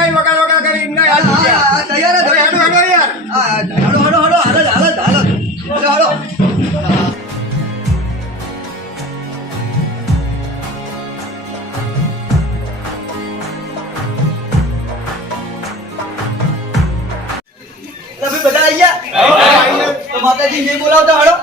આઈ વગા વગા કરી એમને હેડો હેડો યાર હાલો, હાલો, હાલો, હાલો, હાલો, હાલો. હાલો, હાલો. એટલે ભાઈ બધા આવી ગયા? તો માતાજી જે બોલાવતા હાલો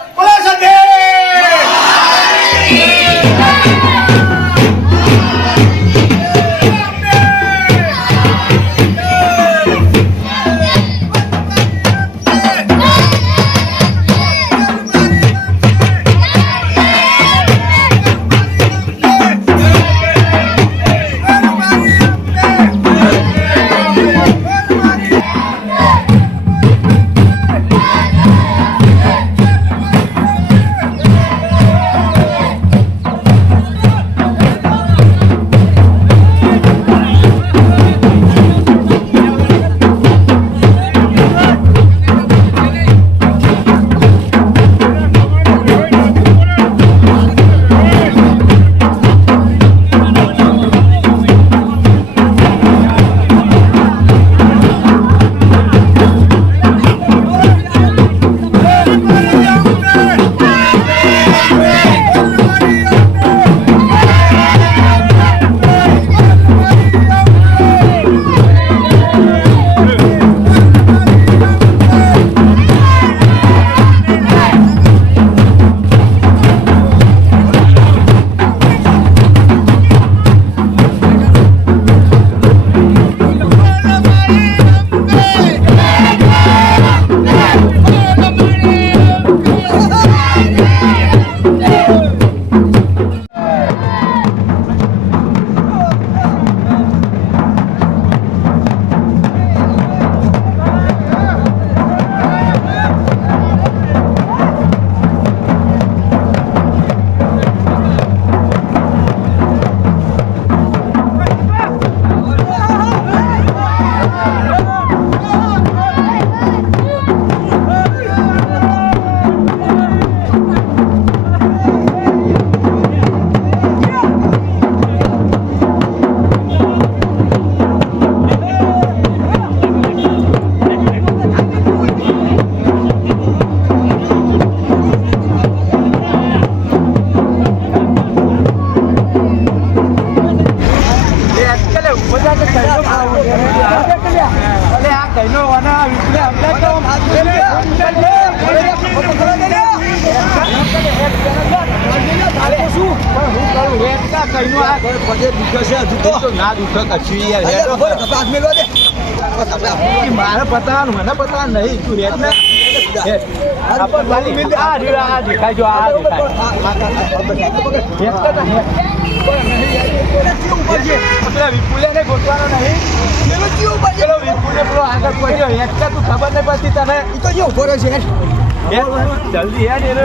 મારે પતાવાનું મને પતાવાનું નહીં. તું રેત ને. હેડ. આ પતવાની મિલ દે. આ રહ્યું, આ દેખાય જો આ દેખાય. હેડ તો ના, હેડ. પેલા વિપુલે ગોતવાનો નહીં. હેડ તું ખબર નહીં પડતી તને? તો જે ઊભો રહ્યો છે હેડ. હેડ તું જલ્દી હેડ એને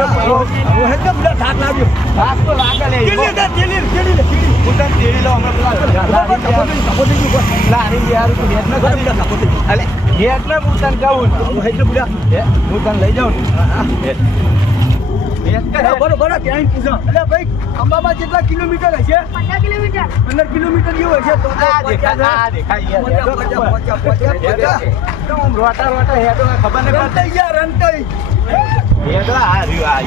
હેડ તો પેલા થાક લાગ્યો. થાક તો લાગે લે લે. હું પેલા હેડ ન કરી. અલે હેડ ને હું કહું. હેડ. હું તને લઈ જાઉં. ને. હેડ. હેડ કે અરે, બરો, બરો, ત્યાં પૂછો. ભાઈ, અંબામાં કેટલા કિલોમીટર હશે પચાસ કિલોમીટર પંદર કિલોમીટર જેવું હશે તો રોટા રોટા હેડ તો ખબર નહીં પડતી. ગયા, રંટાઈ. હેડ આ રહ્યો આ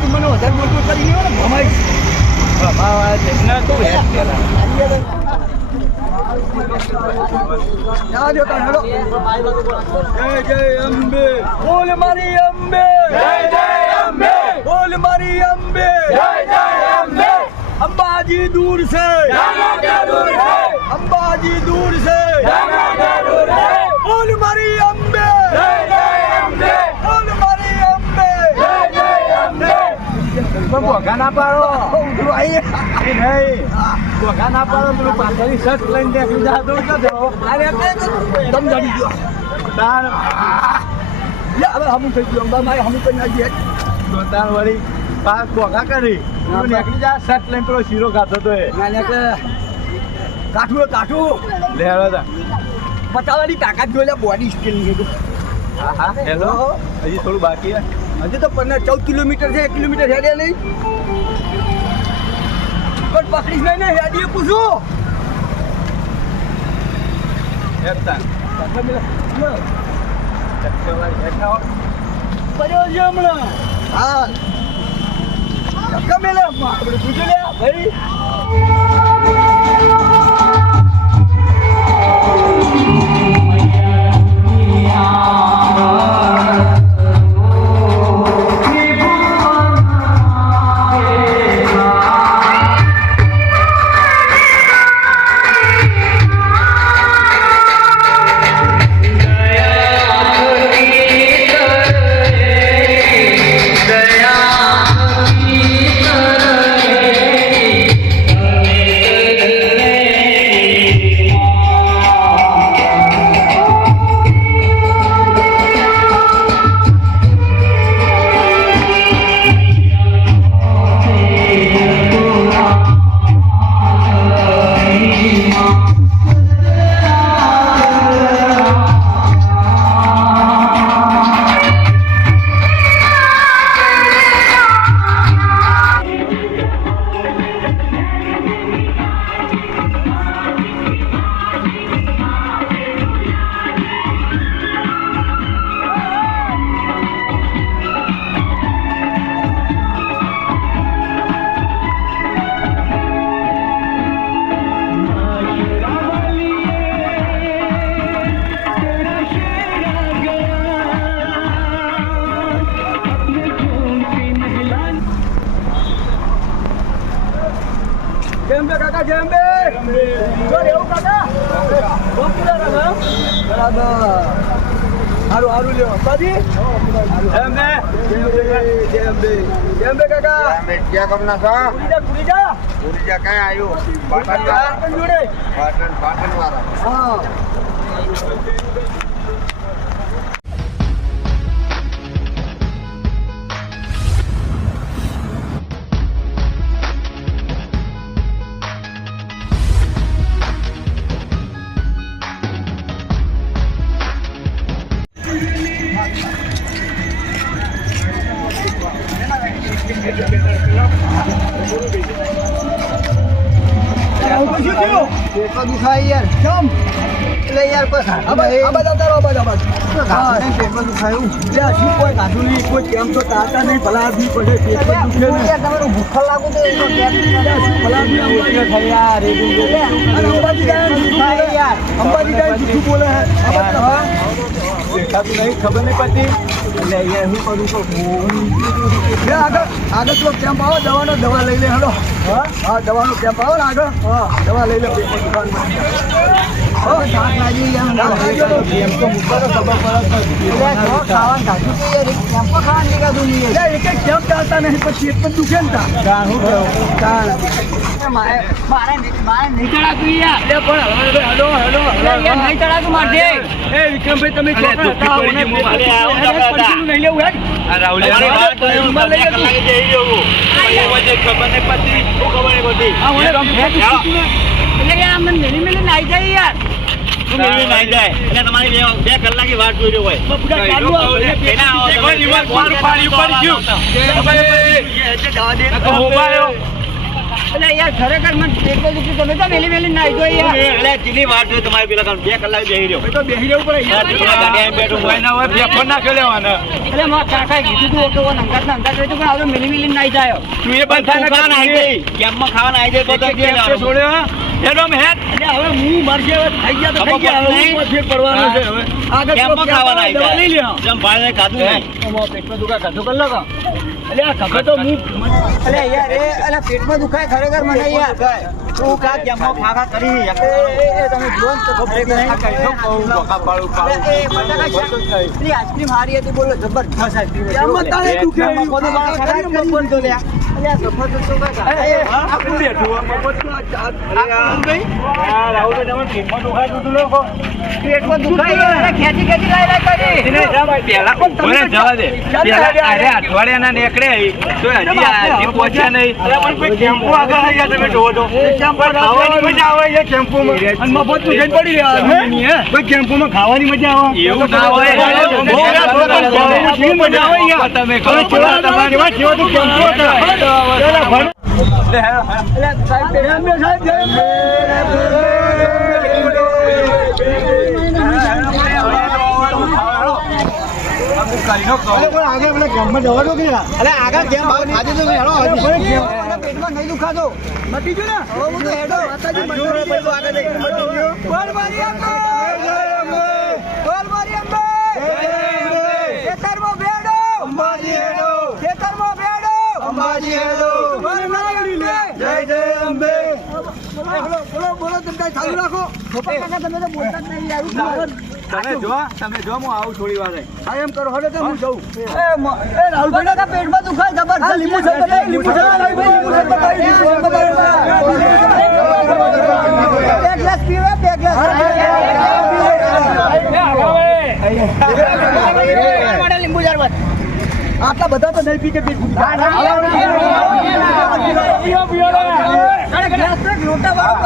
તું મને વધારે મોટું કરી નહીં ને, ભમાઈશ. ભમાવા જઈને તું હેડ પેલા. જવા દ્યો તાણ, હેલો. જય જય અંબે બોલ મારી અંબે જય જય અંબે બોલ મારી અંબે. જય જય અંબે. અંબાજી દૂર છે. જાનો જરૂર છે. અંબાજી દૂર છે. જાનો જરૂર છે. બોલ મારી અંબે. જય જય અંબે. બોલ મારી અંબે. જય જય અંબે. ભોગા ના પાડો નહીં ભોગા ના પાડો પેલું પાછળની શર્ટ લઈને દેખી જાતો તો અરે દમ જાડી ગયો તાર હવે હમું થઈ ગયું અંબા મારે હમું કરી નાખીએ તો તાર વળી પાસ ભોગા કરી. હું નીકળી જા સેટ લઈને પેલો શીરો ખાતો તો એ. કાઠું કાઠું લે હવે તા. પચાવવાની તાકાત જોઈ લે બોડી સ્ટીલની હા હા હેલો. હજી થોડું બાકી હે. હજી તો પંદર ચૌદ કિલોમીટર છે એક કિલોમીટર હેડે નહીં. પણ પકડીશ નહીં ને હેડીએ પૂછું. હેતા ચક્કરવાળી હેઠા હો. પડ્યો છે હમણાં. હા. ગમે આપણે પૂછી લે ભાઈ કાકા જેમ બે જો એવું કાકા? ગોપીલા રામ બરાબર. હારું હારું લ્યો. બાજી? જેમ બે જેમ બે જેમ બે કાકા. અમે ક્યાં કમના છો કુડી જા કુડી જા ઊર્જા ક્યાં આવ્યું પાટણ પાટણ જોડે. પાટણ પાટણ વાળા. હા. દુખાય યાર કેમ એટલે યાર આ બાજુ આ બાજુ ખાધું નહીં, પેટમાં દુખાયું લે શું કોઈ કાઢું નહીં કોઈ કેમ તો તાતા નહીં ભલા આદમી પડે પેટમાં દુખે ને તમારું ભૂખ લાગુ તો એ કેમ ભલા આદમી અંબાજી યાર એ અંબાજી યાર અંબાજી બોલે? હા? દેખાતું નહીં ખબર નહીં પડતી? એટલે અહીંયા કરું છું આગળ આગળ તો કેમ્પ આવો દવાનો દવા લઈ લે હેલો. હા? હા દવાનો કેમ્પ આવો ને આગળ. હા દવા લઈ લે જો યાર, એક કેમ્પો ચાલતા નહીં પછી એક જ દુખે ને કાં મારે મારે મારે નહીં ચડાતું યાર. લે પણ હવે હેલો હેલો યાર, યાર, નહીં ચડાતું મારથી. એ વિક્રમભાઈ તમે ચોકડ હતા, દુઃખી પડી ગઈ, મને હું હાલે આવું પેટમાં નતા પડીકું નહીં લેવું હેડ. આ રાહુલ અરે, વાત તો એવું લઈ જતું. ખબર નહીં પડતી શું ખબર નહીં પડતી આ મને રમ- ફેંક દીધું એટલે યાર, અમને મિલી મિલી નાઈ જાય યાર. શું જાય તમારી બે બે કલાકની વાત જોઈ રહ્યો હોય કોઈ ગયું. એટલે યાર, ખરેખર મને પેટમાં દુખતું તમે તો મિલી મિલી નાઈ જાય યાર. એટલે કેટલી વાટ જોઈ તમારી પેલા કામ? બે કલાક બેહી રહ્યો તો બેસી રહેવું પડે યાર, પેલા ગાડી આવીને બેઠો હોય. એના હોય પેપર નાખ્યો લેવાના. એટલે મારા કાકાએ કીધું તું કે ઓન અંગાત ના અંગાત રહેતું, પણ મિલી મિલી નાઈ જાય. તું એ બંધ થાય ખાવાના આવી જાય કેમ્પમાં ખાવાના આવી જાય તો તો કે લેવાનું. હેડ હેડ. એટલે હવે હું મારશે હવે થઈ ગયા તો થઈ ગયા હવે હું ફેર પડવાનો છે હવે આગળ કેમ્પમાં ખાવાના આવી દવા લઈ લે જાય જેમ ભાડે નહીં પેટમાં દુખા ખાધું કરી લો આ ખબર તો એટલે યાર, એ અલ્યા પેટમાં દુખાય ખરેખર મને યાર. તું કા કેમ્પમાં ખાવા કરી એ, એ, એ, તમે જુઓ તો ખબર જ નહીં. કઈ નીકળે તો હજી પહોંચ્યા નહીં કેમ્પો આગળ આવી ગયા તમે જોવો તો કેમ્પો ખાવાની મજા આવે એ કેમ્પોમાં. અને મફત તું જઈ પડી રહેવાની હે? ભાઈ કેમ્પોમાં ખાવાની મજા આવે? એવું ના હોય. શું મજા આવે યાર? તમે કેવા તમારા કેવા તું કેમ્પો હતા? સાહેબ સાહેબ આગળ પેલા ગેમમાં જવાનું કે અરે આગળ ગેમ આજે તો હેડો પેટમાં નહીં દુખાતો મટી ગયું ને? હવે હું તો હેડો માતાજી મટી ગયું. આગળ. મટી ગયું. બોલ મારી અંબે જય અંબે. બોલ મારી અંબે જય અંબે. ખેતરમાં બેડો અંબાજી હેડો. ખેતરમાં બેડો અંબાજી હેડો. બોલ મારી જય જય અંબે બોલો બોલો બોલો તમે કઈ ચાલુ રાખો ગોપાલ કાકા તમે તો બોલતા જ નહીં યાર તમે જો તમે જો હું આવું થોડી વાર હા એમ કરો હવે તો હું જઉં એ રાહુલભાઈ કાકા પેટમાં દુખાય જબરજસ્ત લીંબુ છે લીંબુ છે બે ગ્લાસ પીવે, બે ગ્લાસ. લીંબુ શરબત. આટલા બધા તો નહીં પી પી અરે ગ્લાસ તો એક લોટા વાળો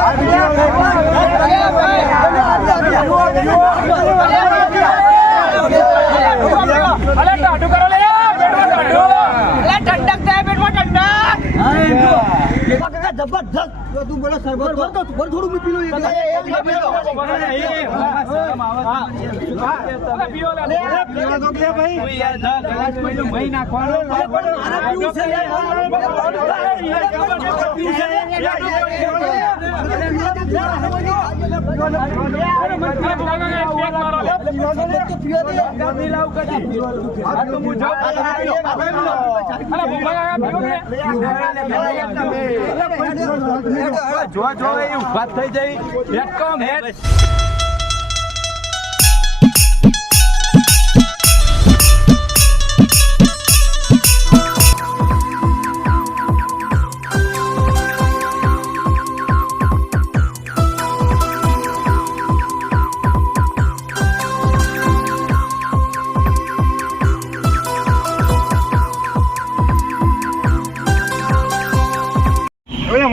તું બોલો શરબત તો. બોલ થોડું મી પીલો એક એક ગ્લાસ. પીવા દો કે ભાઈ નાખવાનો અરે પણ મારે પીવું છે યાર. શરબત તો પીવા દે. જો જો ઊભા થઈ જઈ હેડ કોમ હેડ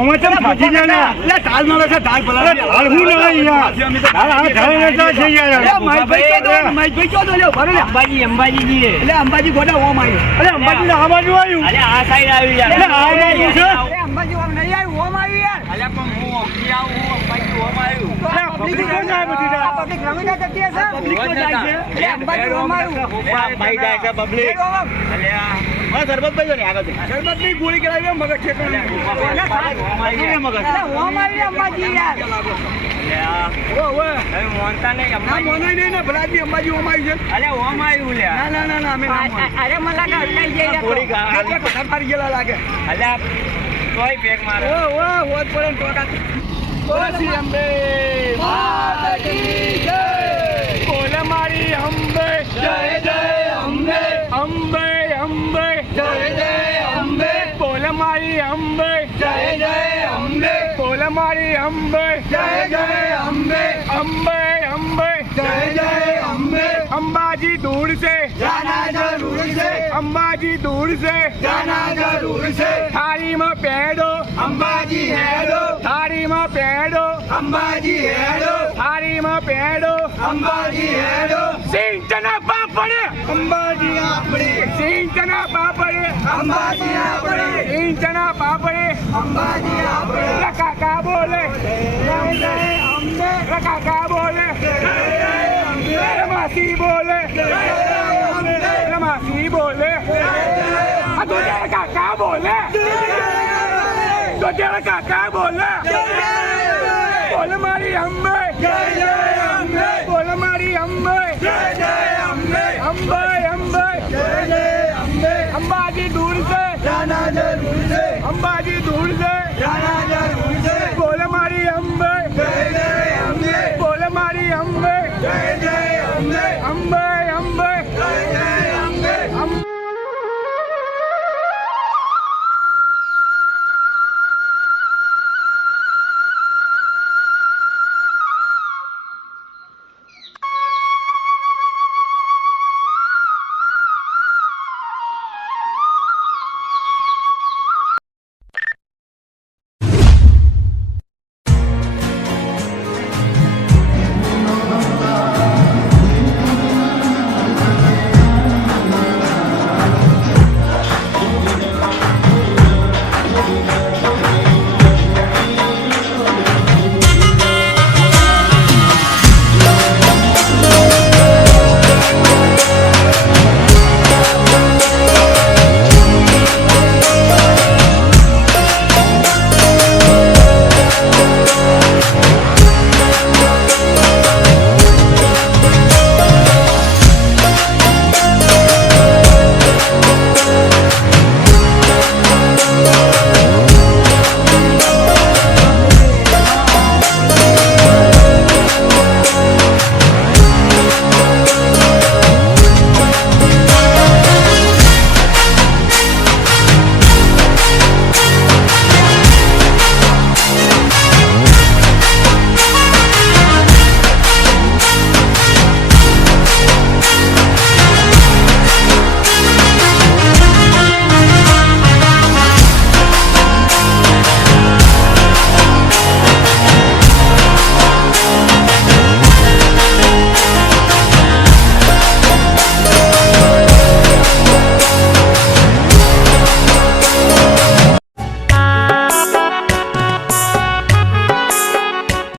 મમ્મા ચમ ફાટી એટલે ઢાલ મારે છે ઢાલ ભલા ઢાલ હું નહીં યાર ઢાલ આ ઢાલ ને છે યાર અરે મહેશભાઈ ક્યાં તો? મહેશભાઈ ક્યાં તો? લ્યો, ભરો લ્યો. એટલે અંબાજી ગોડા ઓમ આવ્યો. અરે અંબાજી ના આ સાઈડ આવ્યું એટલે આ બાજુ છે અરે અંબાજી ઓમ નહીં આવ્યું, ઓમ આવ્યું યાર. પબ્લિક કોણ જાય બધી પબ્લિક રમીને જતી હશે? પબ્લિક તો જાય છે એટલે અંબાજી ઓમ આવ્યું. મગજ ઠેકાણે અંબાજી યાર. ઓ ઓ. ના અંબાજી. ના ના ના અમે ના મોનો. અરે લાગે અટકાઈ જાય યાર. મારી. અંબે. જય. મારી અંબે. જય અંબે અંબે જય જય અંબે બોલે મારી અંબે જય જય અંબે બોલે મારી અંબે જય જય અંબે जय जय अम्बे। अम्बा जी दूर से। जाना ज़रूर से। अम्बा जी दूर से। जाना ज़रूर से। थारी में पेड़ो। अम्बा जी हेड़ो थारी में पेड़ो। अम्बा जी हेड़ो थारी में पेड़ो। अम्बा जी हेड़ो सिंचना पापड़े। अम्बा जी आपड़े। सिंचना पापड़े। अम्बा जी आपड़े। सिंचना पापड़े। अम्बा जी आपड़े काका बोले। जय जय अम्बे। काका तेरा काका बोला बोल मारी अंबे. बोल मारी अंबे. अंबे.